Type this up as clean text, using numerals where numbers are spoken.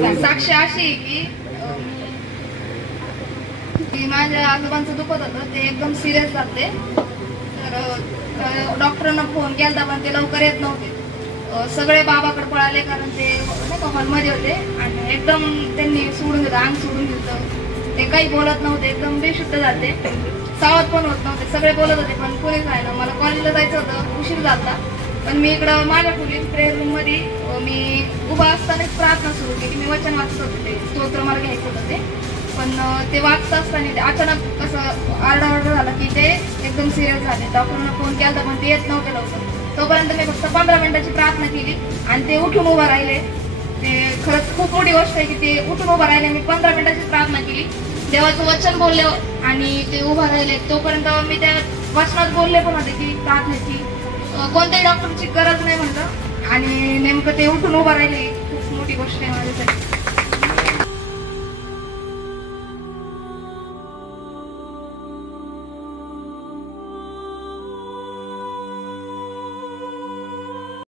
साक्ष अशी की माझ्या आजोबांचं दुखत होतं, ते एकदम सिरियस झाले. तर डॉक्टरांना फोन केला पण ते लवकर येत नव्हते. सगळे बाबाकडे पळाले कारण ते हॉलमध्ये होते आणि एकदम त्यांनी सोडून दिलं, अंग सोडून दिलं. ते काही बोलत नव्हते, एकदम बेशुद्ध झाले, सावध पण होत नव्हते. सगळे बोलत होते पण कोणीच आहे ना. मला कॉलेजला जायचं होतं, उशीर झाला. पण मी इकडं माझ्या खोलीत प्रेयर रूम मध्ये मी उभा असतानाच प्रार्थना सुरू केली. मी वचन वाचत होते, ते स्तोत्र मला घ्यायचं होतं ते. पण ते वाचत असताना अचानक कसं आरडाओरडा झाला की ते एकदम सिरियस झाले. डॉक्टरांना फोन केला पण ते येत नव्हते लवकर. तोपर्यंत मी फक्त 15 मिनिटाची प्रार्थना केली आणि ते उठून उभं राहिले. ते खरंच खूप मोठी गोष्ट आहे की ते उठून उभं राहिले. मी 15 मिनिटाची प्रार्थना केली, देवाचं वचन बोलले आणि ते उभं राहिले. तोपर्यंत मी त्या वचनात बोलले पण होते की प्रार्थनेची कोणत्याही डॉक्टरची गरज नाही म्हणलं आणि नेमकं ते उठून उभं राहिले. खूप मोठी गोष्ट आहे माझ्यासाठी.